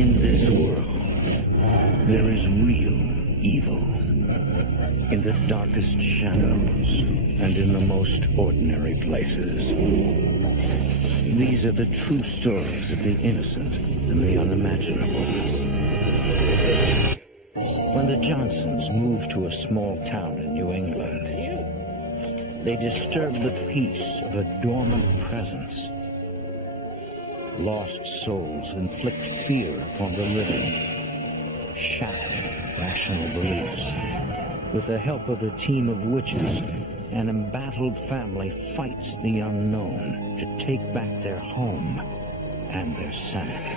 In this world, there is real evil. In the darkest shadows and in the most ordinary places. These are the true stories of the innocent and the unimaginable. When the Johnsons moved to a small town in New England, they disturbed the peace of a dormant presence. Lost souls inflict fear upon the living, shatter rational beliefs. With the help of a team of witches, an embattled family fights the unknown to take back their home and their sanity.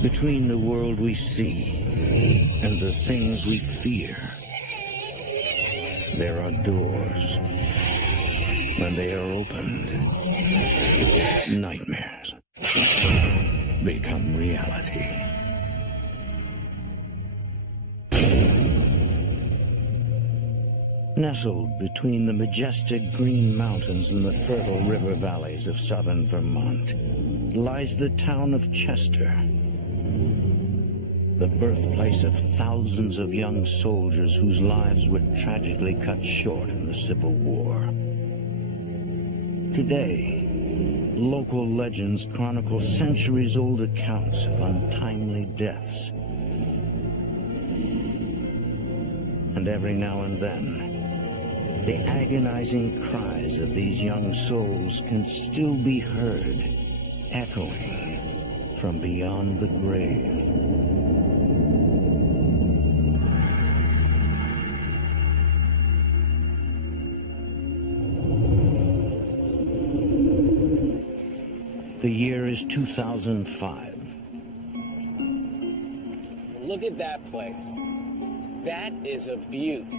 Between the world we see and the things we fear, there are doors. When they are opened, nightmares become reality. Nestled between the majestic green mountains and the fertile river valleys of southern Vermont lies the town of Chester, the birthplace of thousands of young soldiers whose lives were tragically cut short in the Civil War. Today, local legends chronicle centuries-old accounts of untimely deaths. And every now and then, the agonizing cries of these young souls can still be heard, echoing from beyond the grave. The year is 2005. Look at that place. That is a beaut.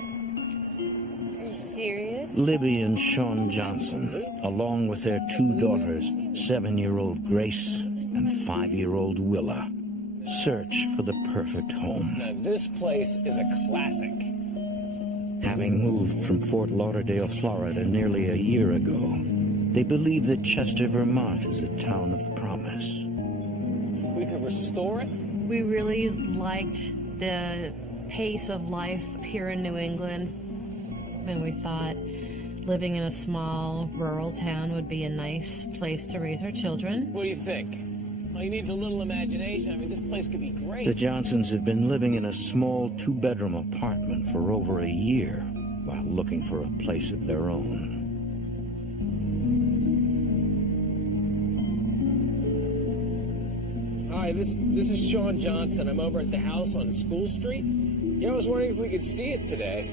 Are you serious? Libby and Sean Johnson, along with their two daughters, 7-year-old Grace and 5-year-old Willa, search for the perfect home. Now, this place is a classic. Having moved from Fort Lauderdale, Florida nearly a year ago, they believe that Chester, Vermont is a town of promise. We could restore it. We really liked the pace of life here in New England, and we thought living in a small rural town would be a nice place to raise our children. What do you think? All he needs a little imagination. I mean, this place could be great. The Johnsons have been living in a small 2-bedroom apartment for over a year while looking for a place of their own. Hi, this is Sean Johnson. I'm over at the house on School Street. Yeah, I was wondering if we could see it today.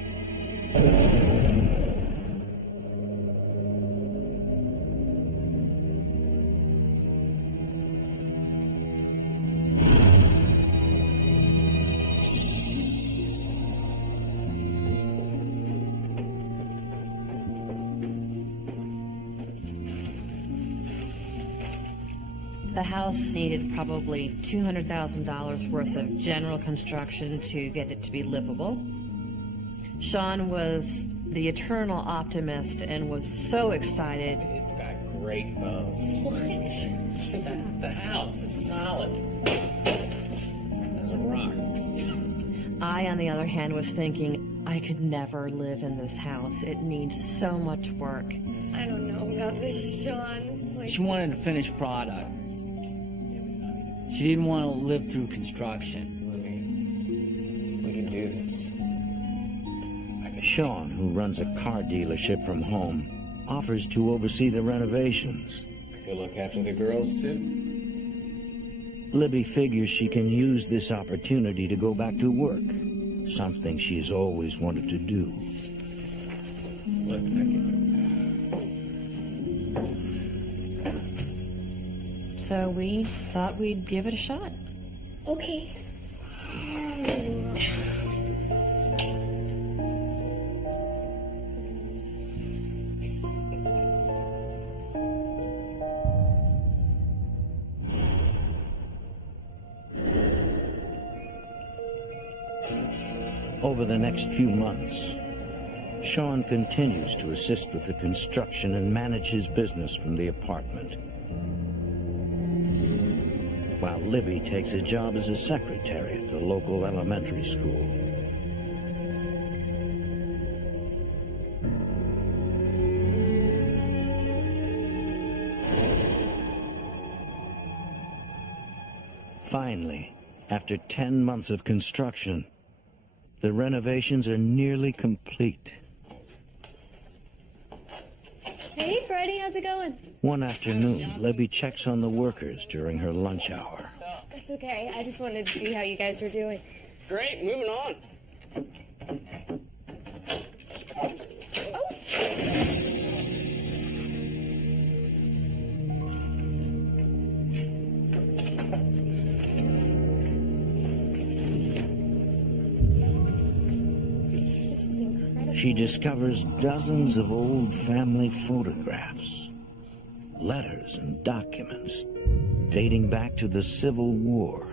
The house needed probably $200,000 worth of general construction to get it to be livable. Sean was the eternal optimist and was so excited. It's got great bones. What? The house, it's solid. As a rock. I, on the other hand, was thinking, I could never live in this house. It needs so much work. I don't know about this, Sean. This place. She wanted a finished product. She didn't want to live through construction. We can do this. Sean, who runs a car dealership from home, offers to oversee the renovations. I could look after the girls, too. Libby figures she can use this opportunity to go back to work, something she's always wanted to do. Look, Becky. So we thought we'd give it a shot. Okay. Over the next few months, Sean continues to assist with the construction and manage his business from the apartment, while Libby takes a job as a secretary at the local elementary school. Finally, after 10 months of construction, the renovations are nearly complete. Hey, Freddie, how's it going? One afternoon, Libby checks on the workers during her lunch hour. That's okay. I just wanted to see how you guys were doing. Great, moving on. This is incredible. She discovers dozens of old family photographs, letters and documents dating back to the Civil War.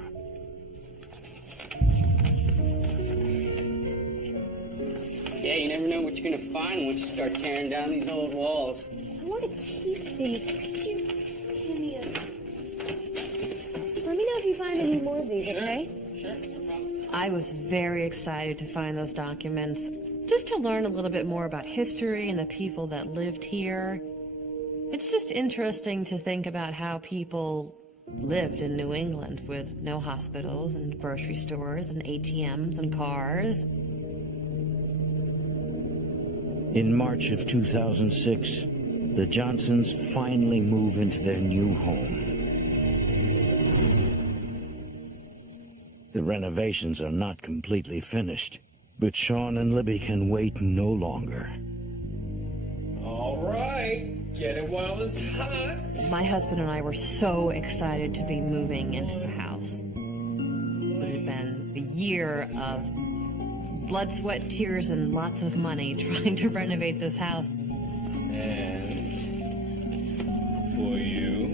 Yeah, you never know what you're gonna find once you start tearing down these old walls. I want to keep these. Could you give me a... Let me know if you find any more of these, okay? Sure, no problem. I was very excited to find those documents, just to learn a little bit more about history and the people that lived here. It's just interesting to think about how people lived in New England with no hospitals and grocery stores and ATMs and cars. In March of 2006, the Johnsons finally move into their new home. The renovations are not completely finished, but Sean and Libby can wait no longer. All right, get it while it's hot. My husband and I were so excited to be moving into the house. It had been a year of blood, sweat, tears, and lots of money trying to renovate this house. And for you.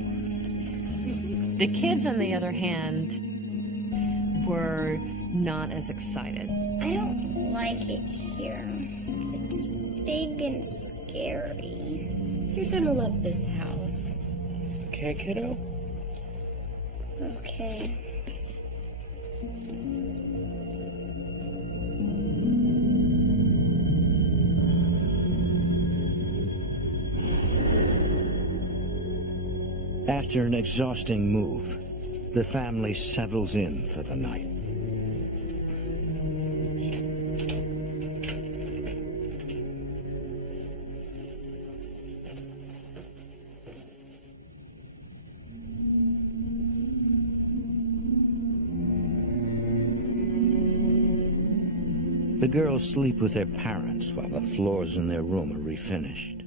The kids, on the other hand, were not as excited. I don't like it here. It's big and scary. You're gonna love this house. Okay, kiddo? Okay. After an exhausting move, the family settles in for the night. The girls sleep with their parents while the floors in their room are refinished.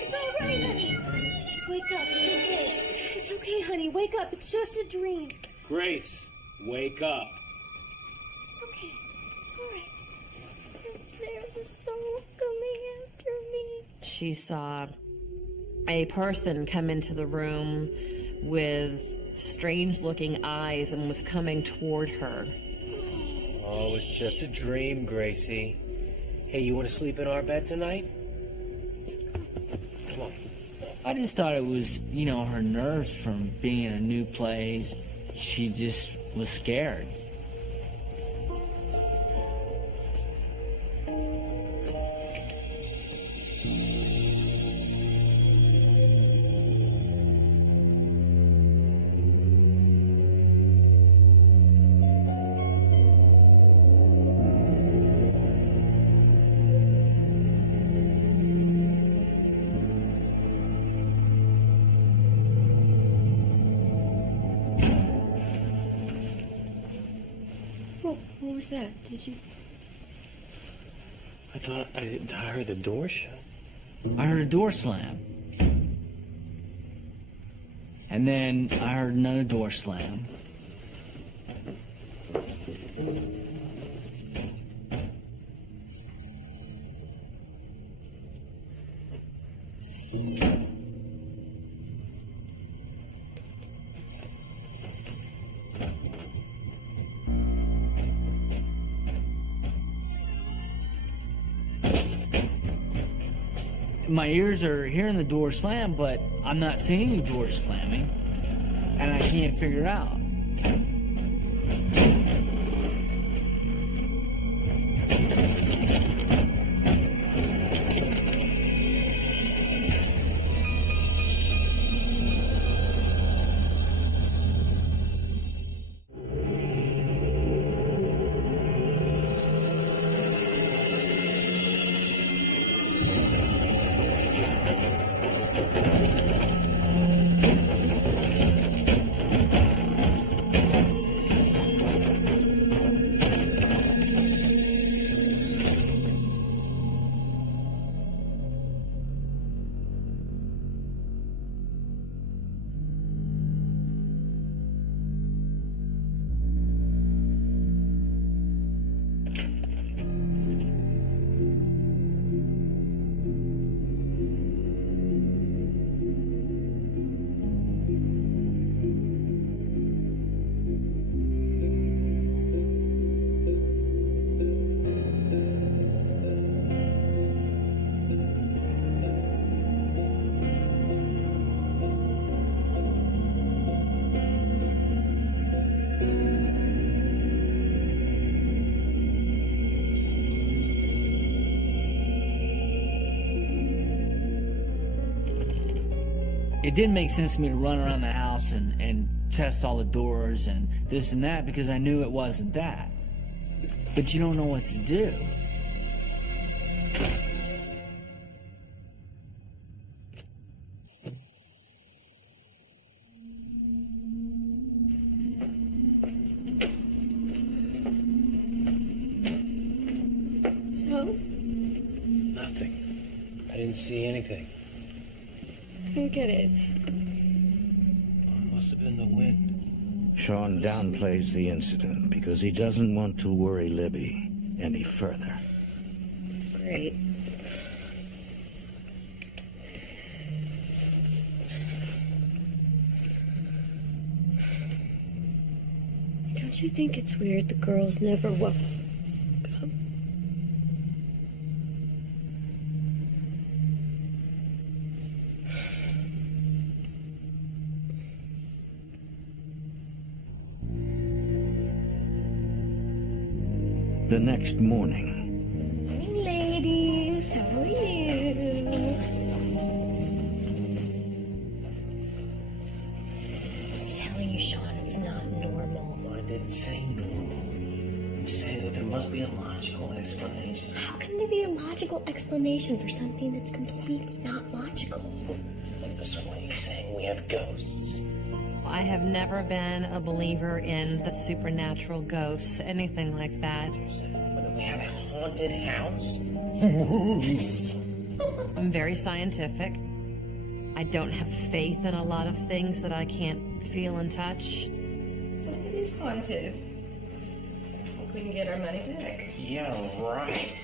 It's all right, honey. Just wake up. It's okay. It's okay, honey. Wake up. It's just a dream. Grace, wake up. It's okay. It's all right. There was someone coming after me. She saw a person come into the room with strange-looking eyes and was coming toward her. Oh, it's just a dream, Gracie. Hey, you want to sleep in our bed tonight? Come on. I just thought it was, her nerves from being in a new place. She just was scared. What was that? Did you... I thought I heard the door shut. I heard a door slam. And then I heard another door slam. my ears are hearing the door slam, but I'm not seeing any doors slamming, and I can't figure it out. It didn't make sense to me to run around the house and test all the doors and this and that because I knew it wasn't that. But you don't know what to do. So? Nothing. I didn't see anything. I don't get it. It must have been the wind. Sean downplays the incident because he doesn't want to worry Libby any further. Great. Don't you think it's weird the girls never woke up? The next morning, Morning, ladies. How are you? I'm telling you, Sean, it's not normal. I didn't say normal. I'm saying that there must be a logical explanation. How can there be a logical explanation for something that's completely not logical? So what are you saying? We have ghosts. I have never been a believer in the supernatural ghosts, anything like that. Whether we have a haunted house? I'm very scientific. I don't have faith in a lot of things that I can't feel and touch. What if it is haunted? Like we can get our money back. Yeah, right.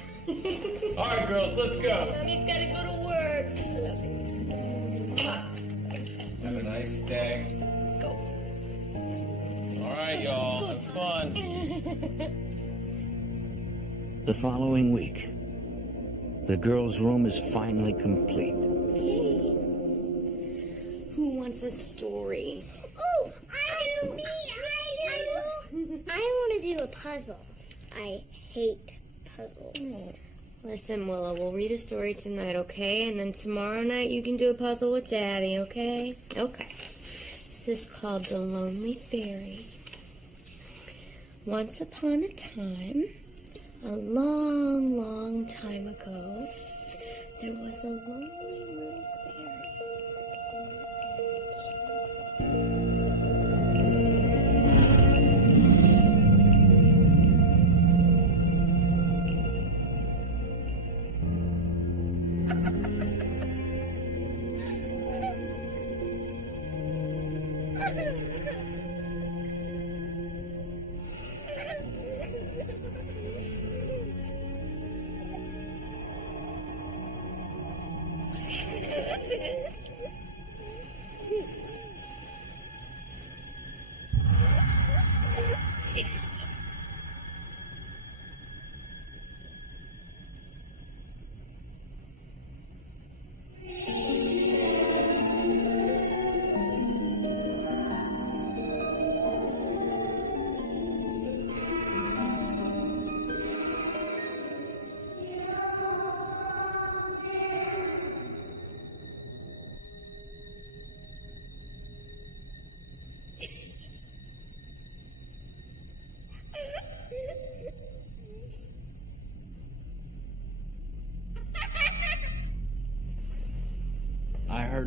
All right, girls, let's go. Mommy's gotta go to work. I love you. Have a nice day. Let's go. All right, y'all. Have fun. the following week, the girls' room is finally complete. Okay. Who wants a story? Oh, I do. Me, I do. I want to do a puzzle. I hate puzzles. Listen, Willow, we'll read a story tonight, okay? And then tomorrow night you can do a puzzle with Daddy, okay? Okay. This is called The Lonely Fairy. Once upon a time, a long, long time ago, there was a lonely little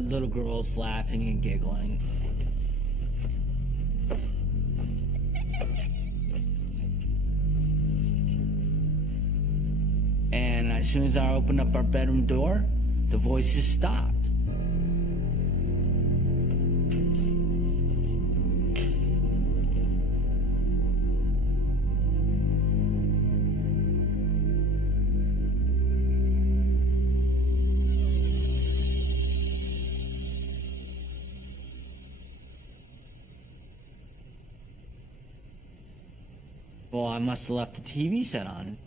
little girls laughing and giggling. And as soon as I opened up our bedroom door, the voices stopped. Well, I must have left the TV set on.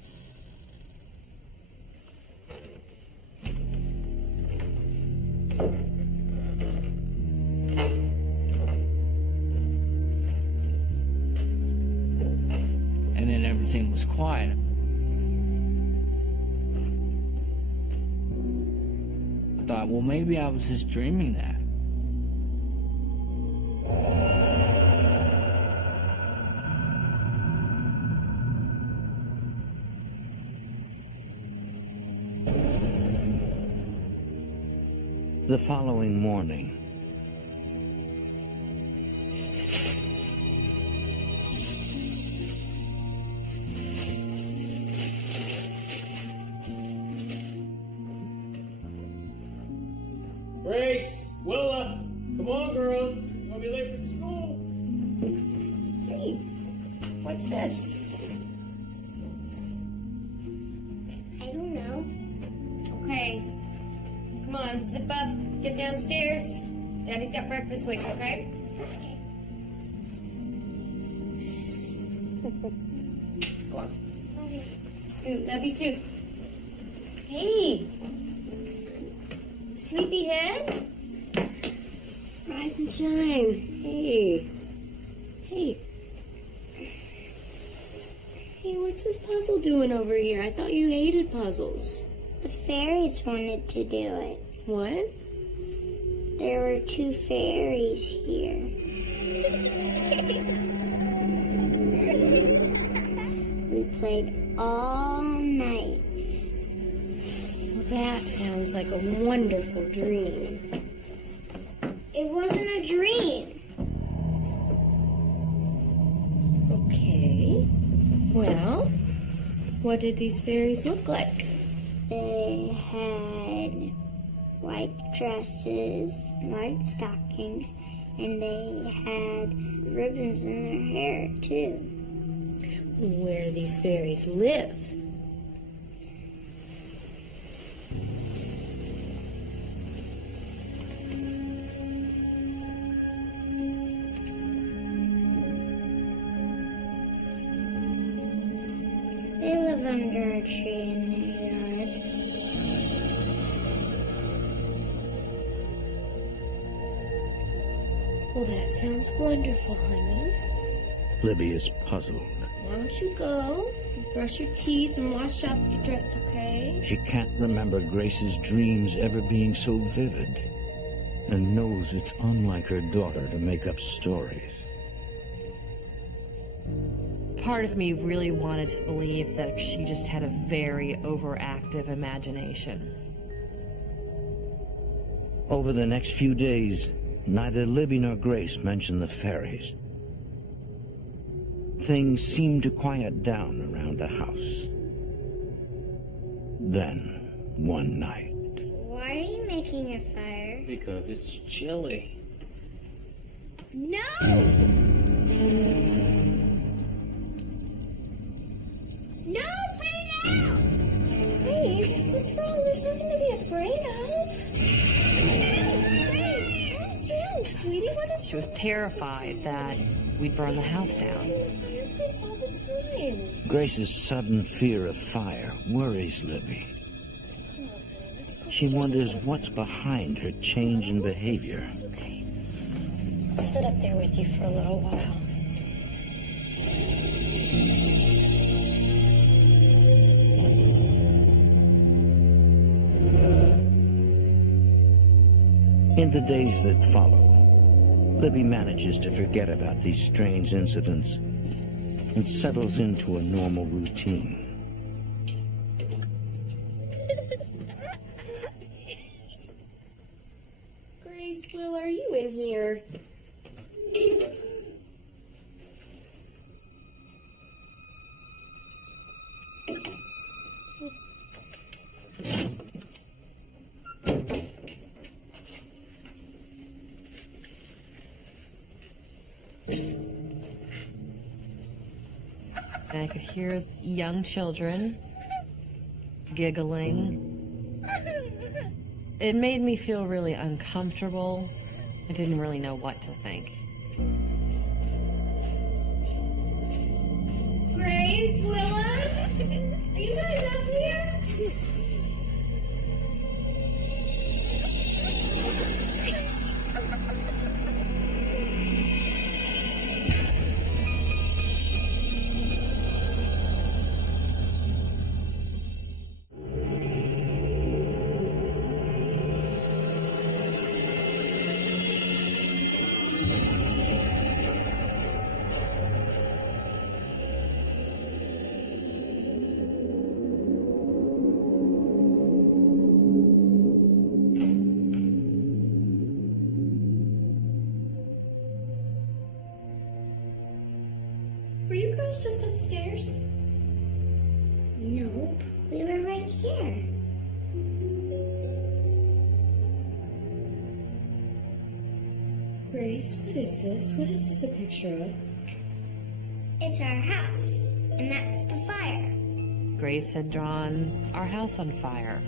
And then everything was quiet. I thought, well, maybe I was just dreaming that. The following morning, Grace, Willa, come on, girls. You're gonna be late for school. Hey, what's this? I don't know. Okay. Come on, zip up, get downstairs. Daddy's got breakfast waiting, okay? Go on. Scoot, love you too. Hey! Sleepyhead? Rise and shine. Hey. Hey. Hey, what's this puzzle doing over here? I thought you hated puzzles. The fairies wanted to do it. What? There were 2 fairies here. We played all night. Well, that sounds like a wonderful dream. It wasn't a dream. Okay. Well, what did these fairies look like? They had white dresses, white stockings, and they had ribbons in their hair, too. Where do these fairies live? They live under a tree in their yard. Well, that sounds wonderful, honey. Libby is puzzled. Why don't you go, brush your teeth, and wash up, get dressed, okay? She can't remember Grace's dreams ever being so vivid, and knows it's unlike her daughter to make up stories. Part of me really wanted to believe that she just had a very overactive imagination. Over the next few days, neither Libby nor Grace mentioned the fairies. Things seemed to quiet down around the house. Then, one night... Why are you making a fire? Because it's chilly. No! No, put it out! Grace, what's wrong? There's nothing to be afraid of. Grace! Calm down, sweetie. What is She was terrified that we'd burn the house down. in the fireplace all the time? Grace's sudden fear of fire worries Libby. Come on, honey. Let's go She upstairs. wonders what's behind her change in behavior. It's okay. I'll sit up there with you for a little while. In the days that follow, Libby manages to forget about these strange incidents and settles into a normal routine. Squill, are you in here? And I could hear young children giggling. It made me feel really uncomfortable. I didn't really know what to think. Grace, Willa, are you guys up here? Were you girls just upstairs? Nope, we were right here. Grace, what is this? What is this a picture of? It's our house, and that's the fire. Grace had drawn our house on fire.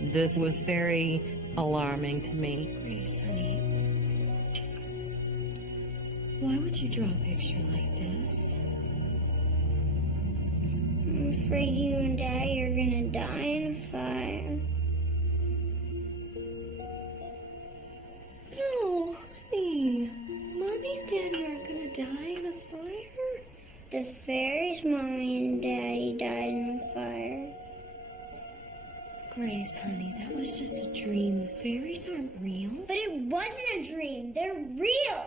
This was very alarming to me. Grace, honey. Why would you draw a picture like this? I'm afraid you and Daddy are gonna die in a fire. No, honey. Mommy and Daddy aren't gonna die in a fire. The fairies' Mommy and Daddy died in a fire. Grace, honey, that was just a dream. The fairies aren't real. But it wasn't a dream. They're real.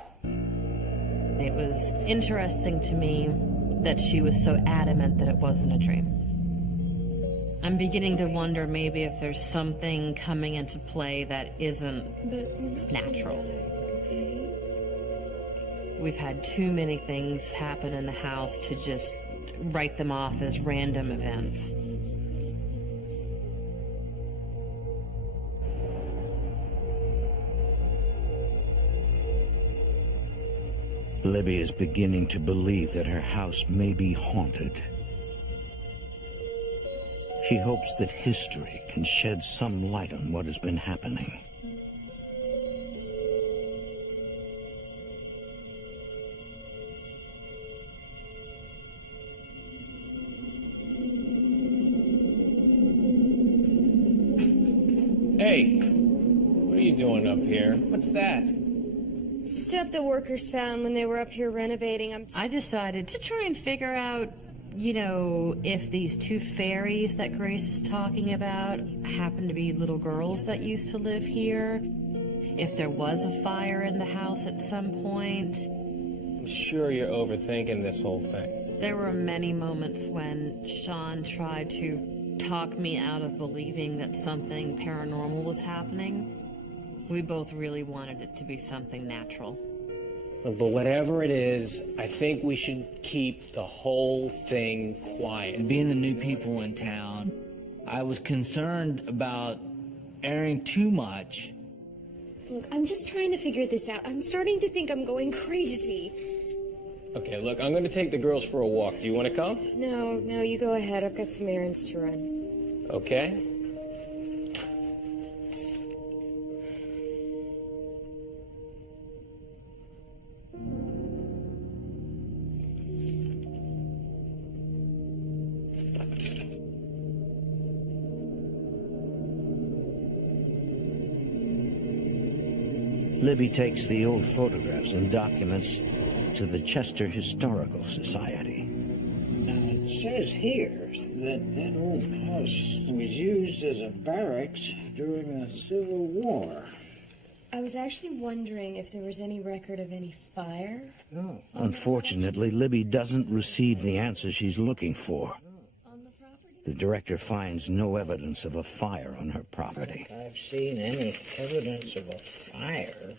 It was interesting to me that she was so adamant that it wasn't a dream. I'm beginning to wonder maybe if there's something coming into play that isn't But we're not natural. gonna die, okay? We've had too many things happen in the house to just write them off as random events. Libby is beginning to believe that her house may be haunted. She hopes that history can shed some light on what has been happening. Hey, what are you doing up here? What's that? Stuff the workers found when they were up here renovating. I decided to try and figure out, you know, if these two fairies that Grace is talking about happen to be little girls that used to live here, if there was a fire in the house at some point. I'm sure you're overthinking this whole thing. There were many moments when Sean tried to talk me out of believing that something paranormal was happening. We both really wanted it to be something natural. But whatever it is, I think we should keep the whole thing quiet. Being the new people in town, I was concerned about airing too much. Look, I'm just trying to figure this out. I'm starting to think I'm going crazy. Okay, look, I'm going to take the girls for a walk. Do you want to come? No, you go ahead. I've got some errands to run. Okay. Libby takes the old photographs and documents to the Chester Historical Society. Now, it says here that that old house was used as a barracks during the Civil War. I was actually wondering if there was any record of any fire. Unfortunately, Libby doesn't receive the answer she's looking for. On the property? The director finds no evidence of a fire on her property. I've seen any evidence of a fire.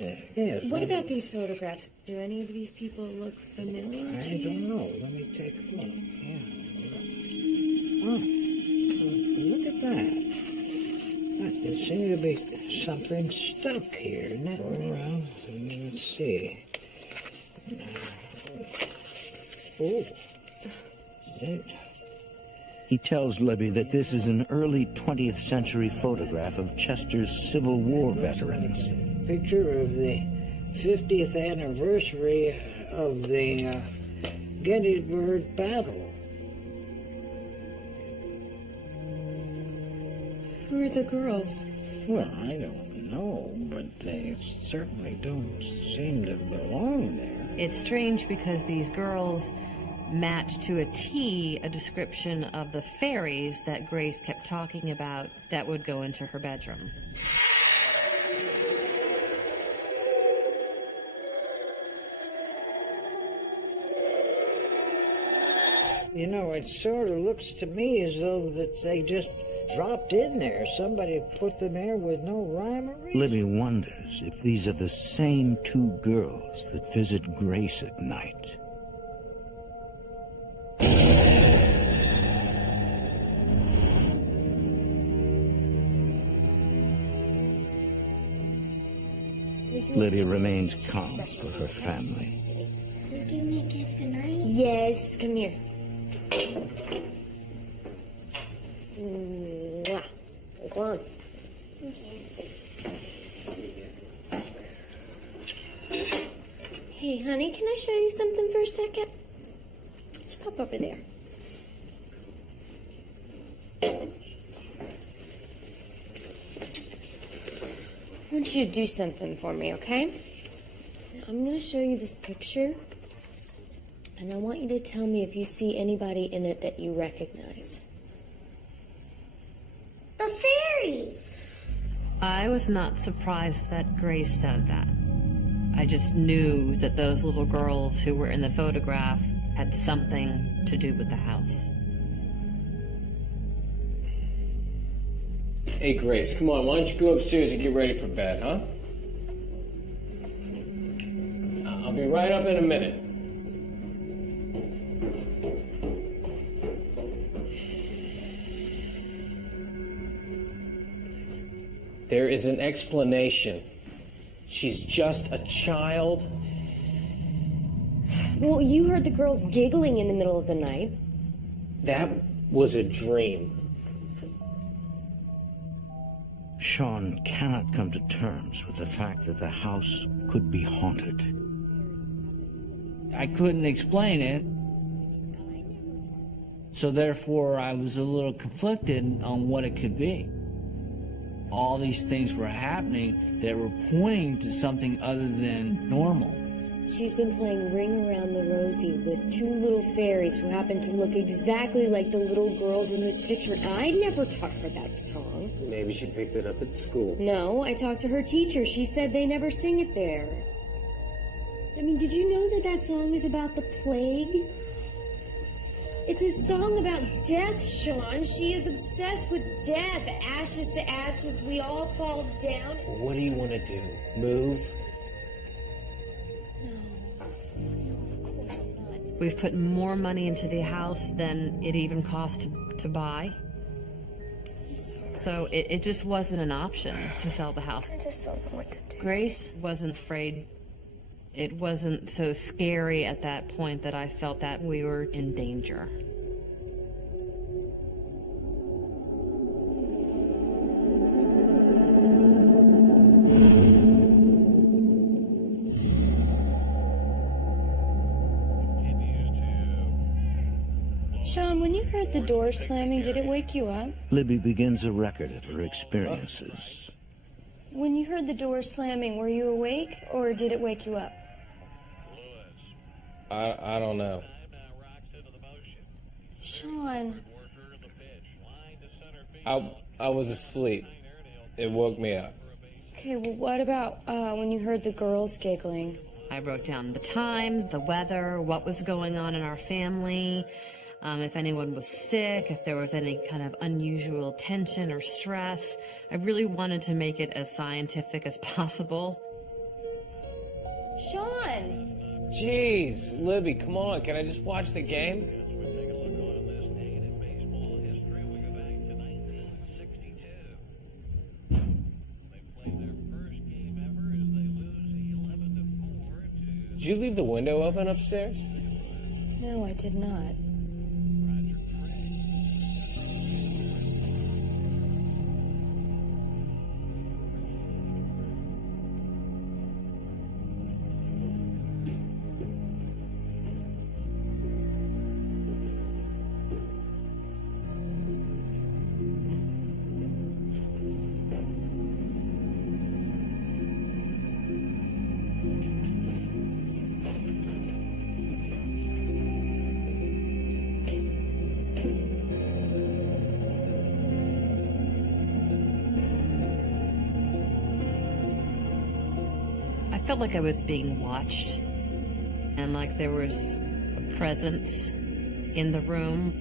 Yes. What about these photographs? Do any of these people look familiar I to you? don't know. Let me take a look. Yeah. Oh, look at that. There seems to be something stuck here, isn't it? Well, let's see. Oh. He tells Libby that this is an early 20th century photograph of Chester's Civil War veterans. Picture of the 50th anniversary of the Gettysburg Battle. Who are the girls? Well, I don't know, but they certainly don't seem to belong there. It's strange because these girls match to a T a description of the fairies that Grace kept talking about that would go into her bedroom. You know, it sort of looks to me as though that they just dropped in there. Somebody put them there with no rhyme or reason. Libby wonders if these are the same two girls that visit Grace at night. Libby remains calm for her family. Can you give me a kiss goodnight? Yes, come here. Mwah. Go on. Hey, honey, can I show you something for a second? Just pop over there. I want you to do something for me, okay? Now, I'm going to show you this picture, and I want you to tell me if you see anybody in it that you recognize. The fairies! I was not surprised that Grace said that. I just knew that those little girls who were in the photograph had something to do with the house. Hey, Grace, come on. Why don't you go upstairs and get ready for bed, huh? I'll be right up in a minute. There is an explanation. She's just a child. Well, you heard the girls giggling in the middle of the night. That was a dream. Sean cannot come to terms with the fact that the house could be haunted. I couldn't explain it. So therefore, I was a little conflicted on what it could be. All these things were happening that were pointing to something other than normal. She's been playing Ring Around the Rosie with two little fairies who happen to look exactly like the little girls in this picture. I never taught her that song. Maybe she picked it up at school. No, I talked to her teacher. She said they never sing it there. I mean, did you know that that song is about the plague? It's a song about death, Sean. She is obsessed with death. Ashes to ashes, we all fall down. What do you want to do? Move? No, of course not. We've put more money into the house than it even cost to buy. I'm sorry. So it just wasn't an option to sell the house. I just don't know what to do. Grace wasn't afraid. It wasn't so scary at that point that I felt that we were in danger. Sean, when you heard the door slamming, did it wake you up? Libby begins a record of her experiences. When you heard the door slamming, were you awake, or did it wake you up? I don't know. Sean. I was asleep. It woke me up. Okay, well, what about when you heard the girls giggling? I wrote down the time, the weather, what was going on in our family. if anyone was sick, if there was any kind of unusual tension or stress. I really wanted to make it as scientific as possible. Sean! Jeez, Libby, come on. Can I just watch the game? Did you leave the window open upstairs? No, I did not. I felt like I was being watched, and like there was a presence in the room.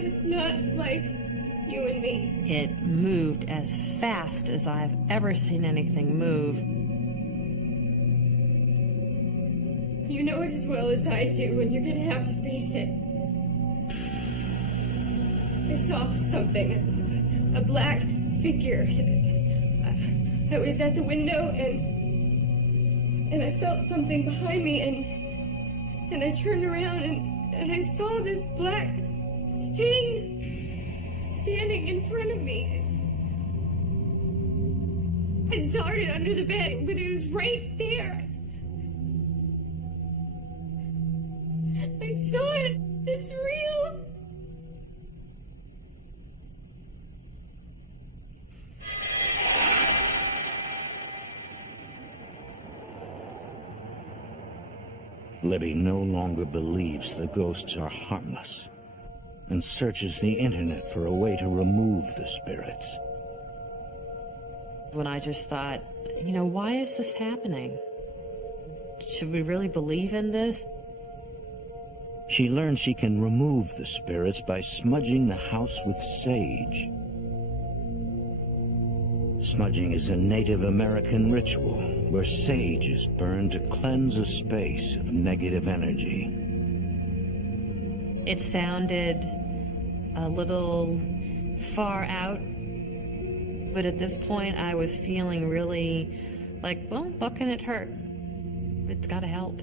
It's not like you and me. It moved as fast as I've ever seen anything move. You know it as well as I do, and you're gonna have to face it. I saw something, a black figure. I was at the window, and I felt something behind me, and I turned around, and I saw this black thing standing in front of me. It darted under the bed, but it was right there. I saw it. It's real. Libby no longer believes the ghosts are harmless and searches the internet for a way to remove the spirits. When I just thought, you know, why is this happening? Should we really believe in this? She learns she can remove the spirits by smudging the house with sage. Smudging is a Native American ritual where sage is burned to cleanse a space of negative energy. It sounded a little far out, but at this point I was feeling really like, well, what can it hurt? It's gotta help.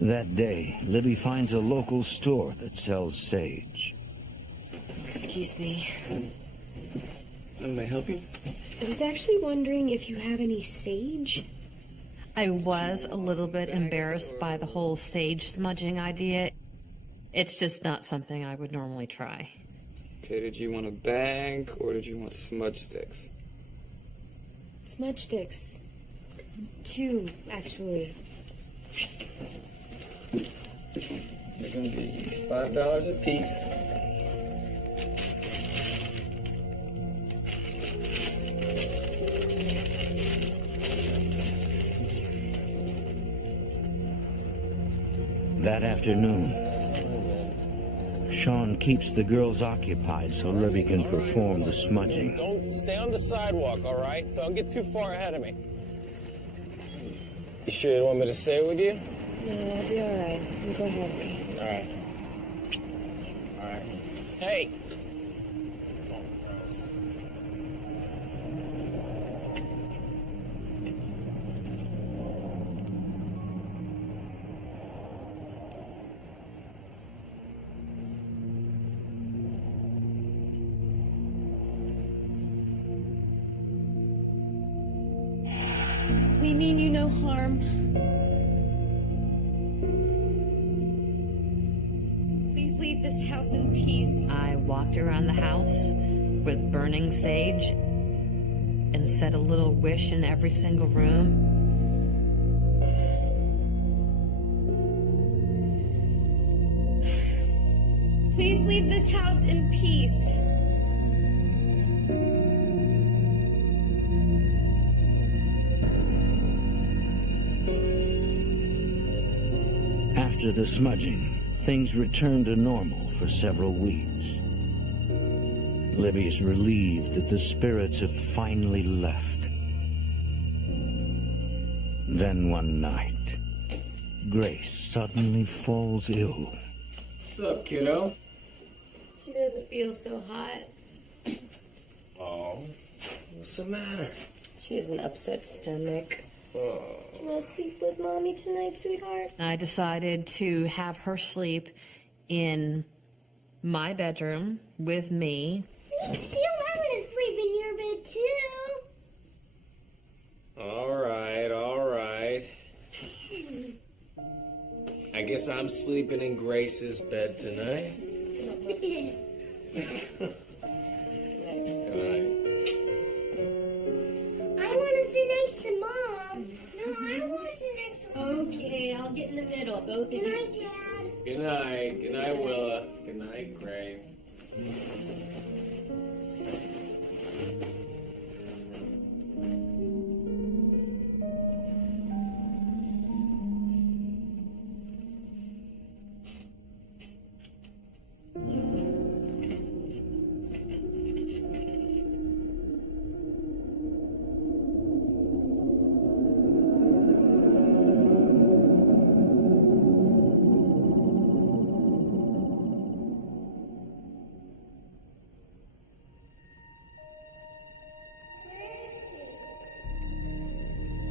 That day, Libby finds a local store that sells sage. Excuse me. May I help you? I was actually wondering if you have any sage. I was a little bit embarrassed by the whole sage smudging idea. It's just not something I would normally try. Okay, did you want a bag or did you want smudge sticks? Smudge sticks. 2, actually. They're going to be $5 a piece. That afternoon, Sean keeps the girls occupied so Libby can perform the smudging. Don't stay on the sidewalk, all right? Don't get too far ahead of me. You sure you don't want me to stay with you? No, I'll be all right. You go ahead. All right. All right. Hey! Come on, girls. mean you no harm. Please leave this house in peace. I walked around the house with burning sage and said a little wish in every single room. Please leave this house in peace. After the smudging, things returned to normal for several weeks. Libby's relieved that the spirits have finally left. Then one night, Grace suddenly falls ill. What's up, kiddo? She doesn't feel so hot. Oh, what's the matter? She has an upset stomach. Oh. Do you want to sleep with Mommy tonight, sweetheart? I decided to have her sleep in my bedroom with me. Me too. I'm gonna sleep in your bed too. All right, all right. I guess I'm sleeping in Grace's bed tonight. Good night. I want to sit next to Mom. No, I want to sit next to Mom. Okay, I'll get in the middle, both of Good you. night, Dad. Good night. Good night, Willa. Good night, Grace. Where is she?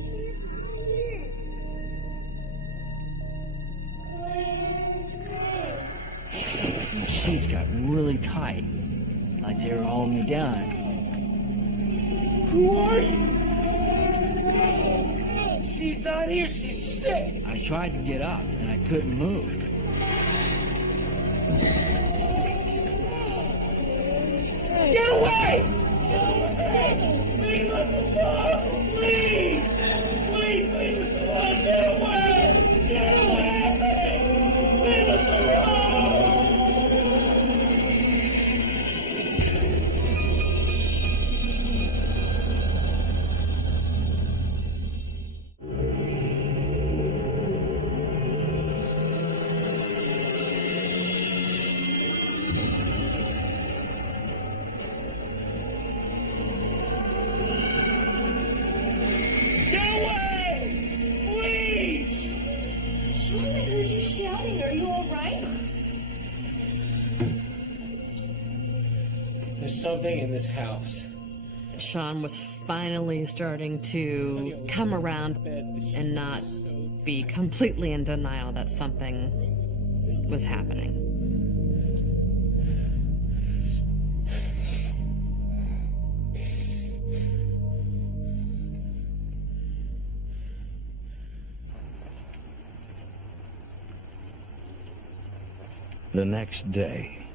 She's not here. Where's Grace? The sheets got really tight, like they were holding me down. Who are you? Where's Grace? She's not here. She's sick. I tried to get up, and I couldn't move. Get away! Leave us alone! Please! Please leave us alone! Get away! Get away! Leave us alone! Get away! Please! Sean, I heard you shouting. Are you all right? There's something in this house. Sean was finally starting to come around and not be completely in denial that something was happening. The next day,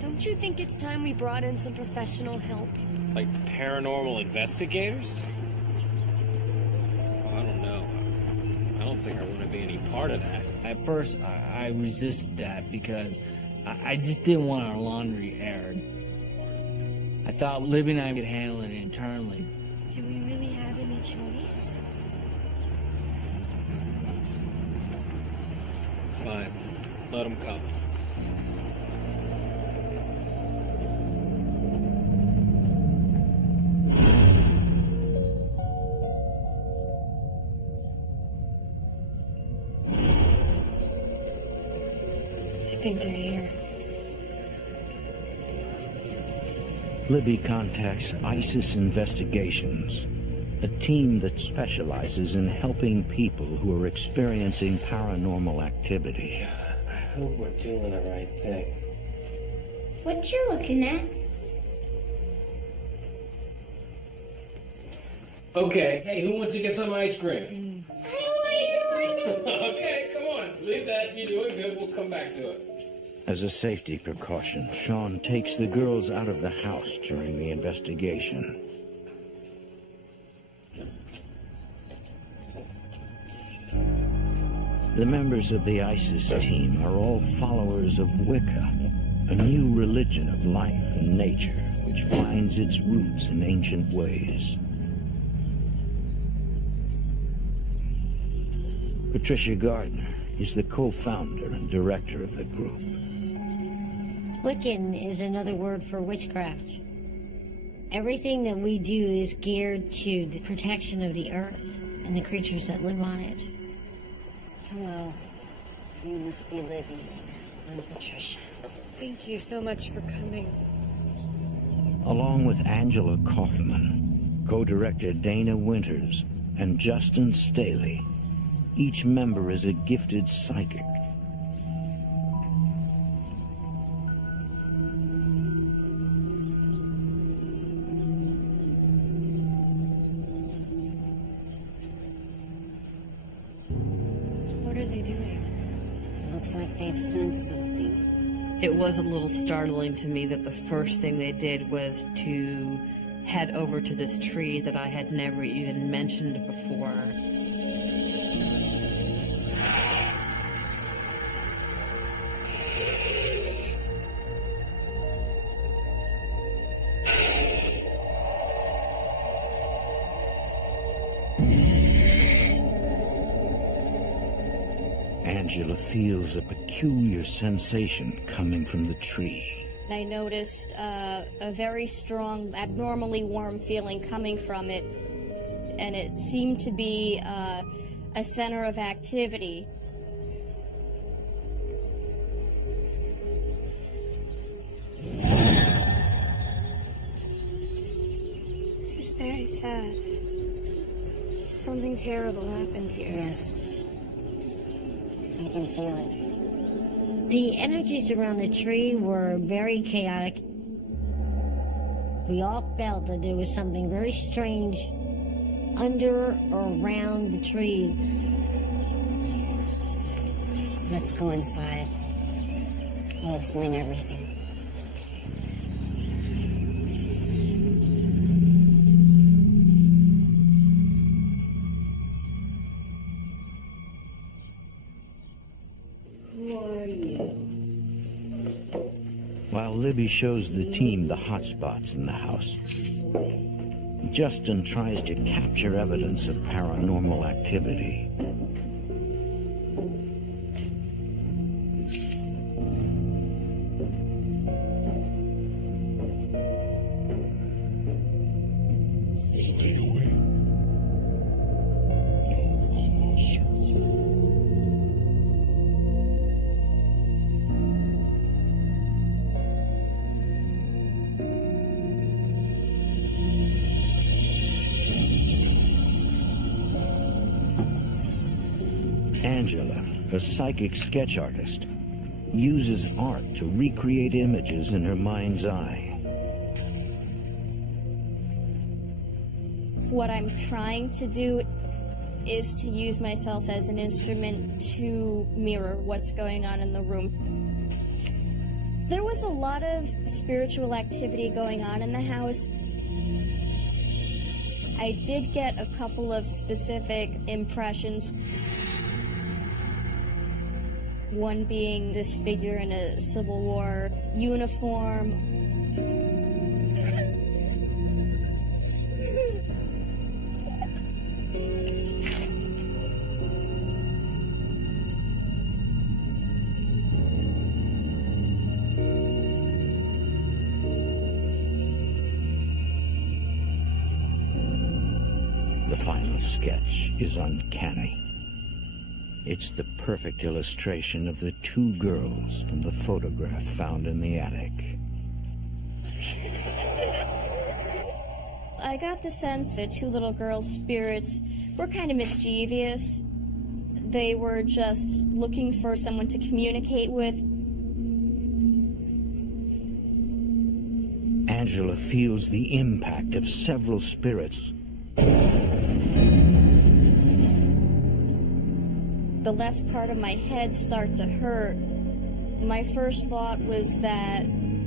Don't you think it's time we brought in some professional help? Like paranormal investigators? I don't know. I don't think I want to be any part of that. At first, I resisted that because I just didn't want our laundry aired. I thought Libby and I could handle it internally. Do we really have any choice? Fine. Let them come. I think they're here. Libby contacts ISIS Investigations a team that specializes in helping people who are experiencing paranormal activity. I hope we're doing the right thing. What you looking at? Okay, hey, who wants to get some ice cream? I want to. Okay, come on. Leave that. You're doing good. We'll come back to it. As a safety precaution, Sean takes the girls out of the house during the investigation. The members of the ISIS team are all followers of Wicca, a new religion of life and nature which finds its roots in ancient ways. Patricia Gardner is the co-founder and director of the group. Wiccan is another word for witchcraft. Everything that we do is geared to the protection of the earth and the creatures that live on it. Hello. You must be Libby. I'm Patricia. Thank you so much for coming. Along with Angela Kaufman, co-director Dana Winters, and Justin Staley, each member is a gifted psychic. What are they doing? It looks like they've sensed something. It was a little startling to me that the first thing they did was to head over to this tree that I had never even mentioned before. Angela feels a peculiar sensation coming from the tree. I noticed a very strong, abnormally warm feeling coming from it, and it seemed to be a center of activity. This is very sad. Something terrible happened here. Yes. I can feel it. The energies around the tree were very chaotic. We all felt that there was something very strange under or around the tree. Let's go inside. I'll explain everything. While Libby shows the team the hotspots in the house, Justin tries to capture evidence of paranormal activity. Angela, a psychic sketch artist, uses art to recreate images in her mind's eye. What I'm trying to do is to use myself as an instrument to mirror what's going on in the room. There was a lot of spiritual activity going on in the house. I did get a couple of specific impressions. One being this figure in a Civil War uniform. The final sketch is uncanny. It's the perfect illustration of the two girls from the photograph found in the attic. I got the sense that two little girls' spirits were kind of mischievous. They were just looking for someone to communicate with. Angela feels the impact of several spirits. The left part of my head started to hurt. My first thought was that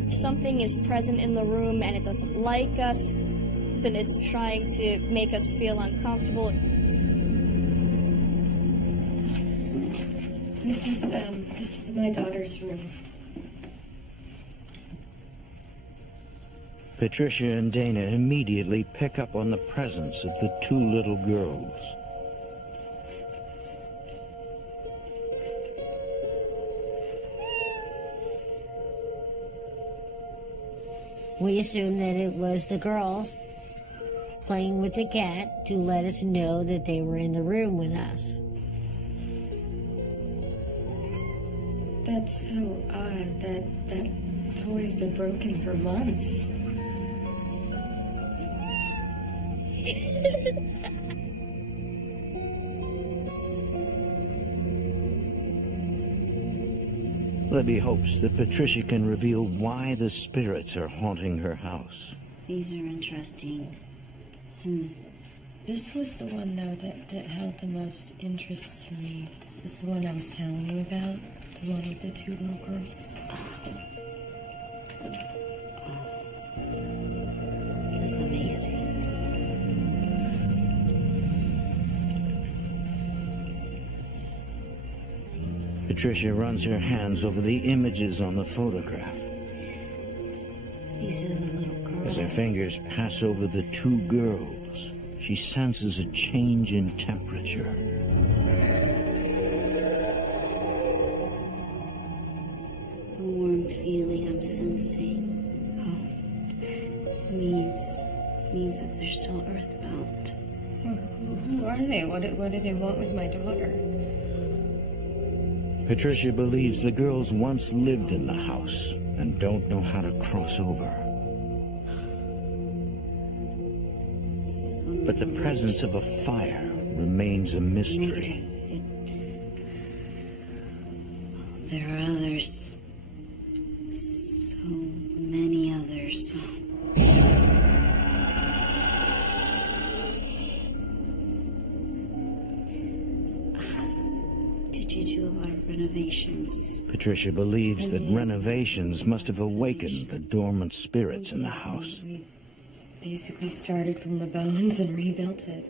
something is present in the room and it doesn't like us, then it's trying to make us feel uncomfortable. This is my daughter's room. Patricia and Dana immediately pick up on the presence of the two little girls. We assumed that it was the girls playing with the cat to let us know that they were in the room with us. That's so odd. That toy's been broken for months. Libby hopes that Patricia can reveal why the spirits are haunting her house. These are interesting. This was the one, though, that held the most interest to me. This is the one I was telling you about. The one with the two little girls. This is amazing. Patricia runs her hands over the images on the photograph. These are the little girls. As her fingers pass over the two girls, she senses a change in temperature. The warm feeling I'm sensing. It means that they're still earthbound. Who are they? What do they want with my daughter? Patricia believes the girls once lived in the house and don't know how to cross over. But the presence of a fire remains a mystery. There are others. So many others. Did you do a lot of renovations? Patricia believes that renovations must have awakened the dormant spirits in the house. We basically started from the bones and rebuilt it.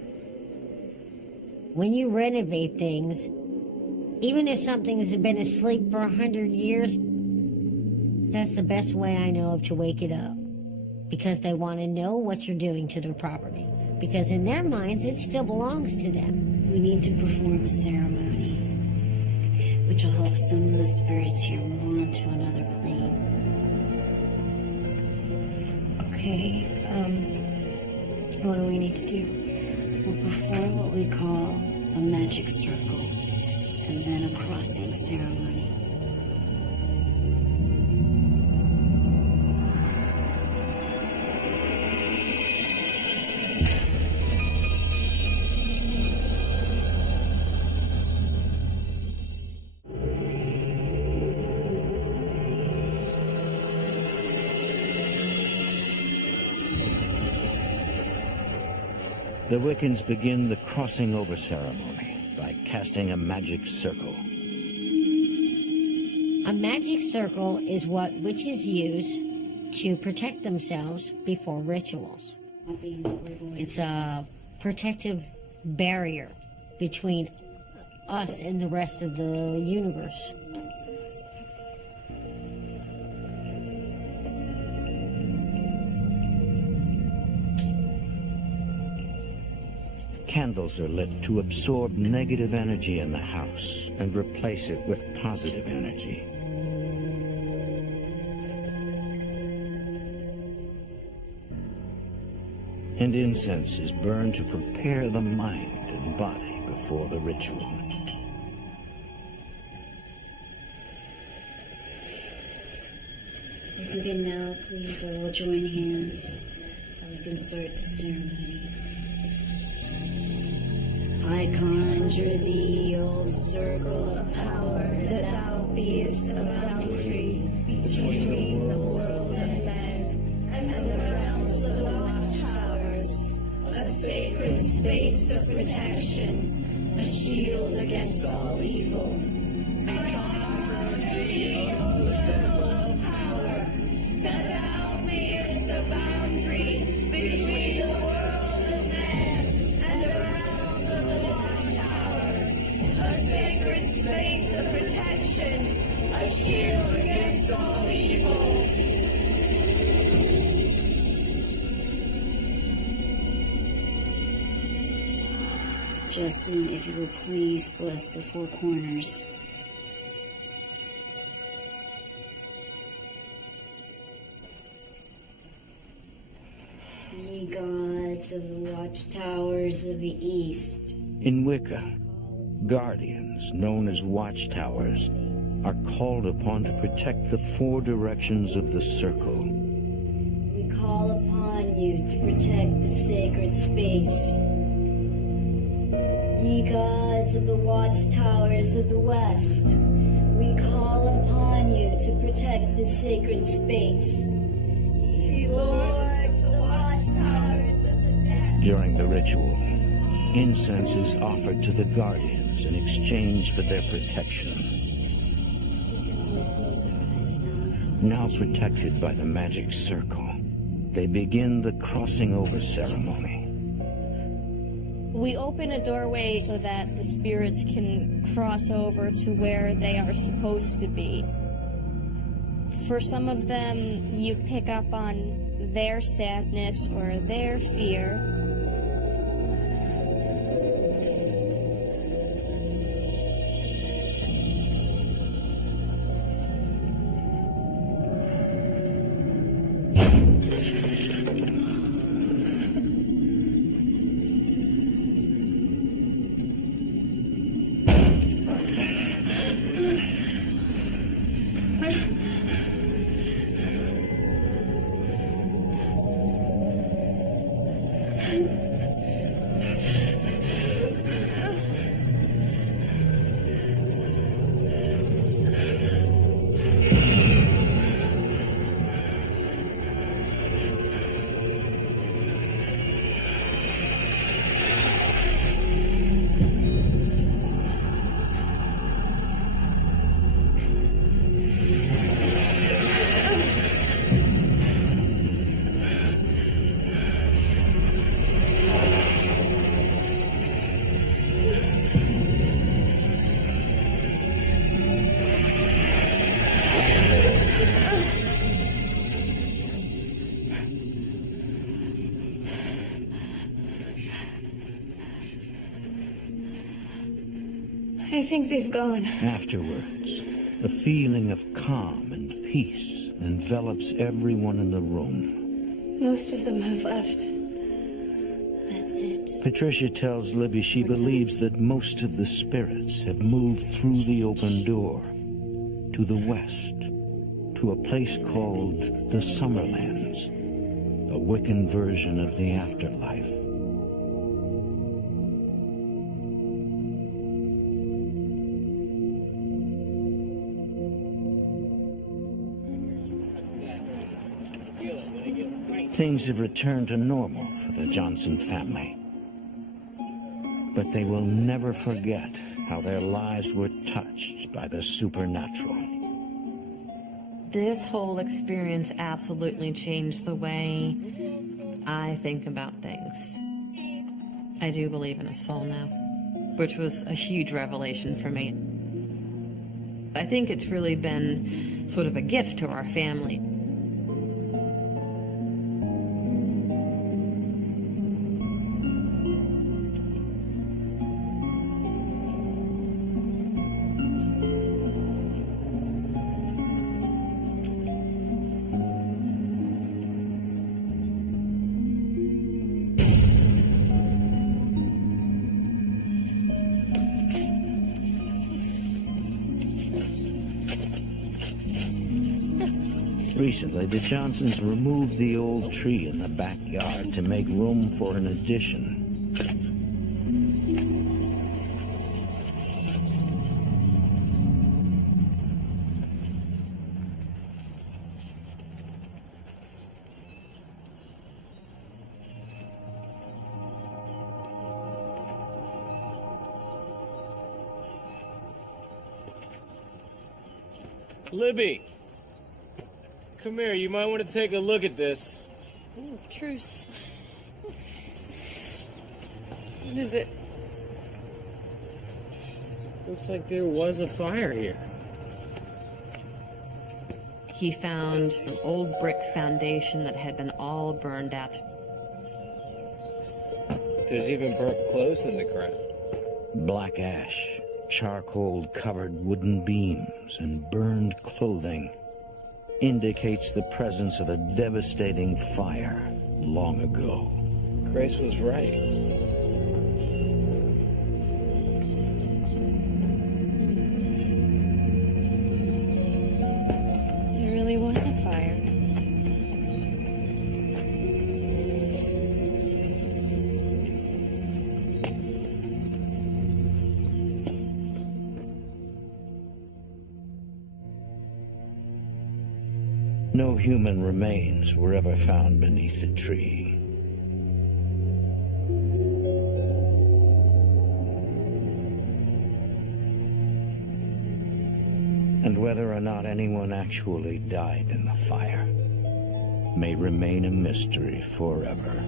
When you renovate things, even if something has been asleep for 100 years, that's the best way I know of to wake it up. Because they want to know what you're doing to their property. Because in their minds, it still belongs to them. We need to perform a ceremony, which will help some of the spirits here move on to another plane. Okay, what do we need to do? We'll perform what we call a magic circle, and then a crossing ceremony. The Wiccans begin the crossing over ceremony by casting a magic circle. A magic circle is what witches use to protect themselves before rituals. It's a protective barrier between us and the rest of the universe. Candles are lit to absorb negative energy in the house and replace it with positive energy. And incense is burned to prepare the mind and body before the ritual. If we can now, please all join hands so so I can start the ceremony. I conjure thee, O circle of power, that thou beest a boundary between the world of men and the realms of the watchtowers, a sacred space of protection, a shield against all evil. I conjure thee, O circle of power, that thou beest a boundary between the world of men and the realms of the watchtowers, a sacred space of protection, a shield against all evil. Justin, if you will please bless the four corners. Ye gods of the watchtowers of the east. In Wicca, guardians, known as watchtowers, are called upon to protect the four directions of the circle. We call upon you to protect the sacred space. Ye gods of the watchtowers of the west, we call upon you to protect the sacred space. Ye lords of the watchtowers of the dead. During the ritual, incense is offered to the guardians in exchange for their protection. Close our eyes now. Now protected by the magic circle, they begin the crossing over ceremony. We open a doorway so that the spirits can cross over to where they are supposed to be. For some of them, you pick up on their sadness or their fear. I think they've gone. Afterwards, a feeling of calm and peace envelops everyone in the room. Most of them have left. That's it. Patricia tells Libby she believes that most of the spirits have moved through the open door to the west, to a place called the Summerlands, a Wiccan version of the afterlife. Things have returned to normal for the Johnson family. But they will never forget how their lives were touched by the supernatural. This whole experience absolutely changed the way I think about things. I do believe in a soul now, which was a huge revelation for me. I think it's really been sort of a gift to our family. Recently, the Johnsons removed the old tree in the backyard to make room for an addition. Libby, come here. You might want to take a look at this. Ooh, truce. What is it? Looks like there was a fire here. He found an old brick foundation that had been all burned out. There's even burnt clothes in the ground. Black ash, charcoal-covered wooden beams, and burned clothing indicates the presence of a devastating fire long ago. Grace was right. There really was a fire. No human remains were ever found beneath the tree. And whether or not anyone actually died in the fire may remain a mystery forever.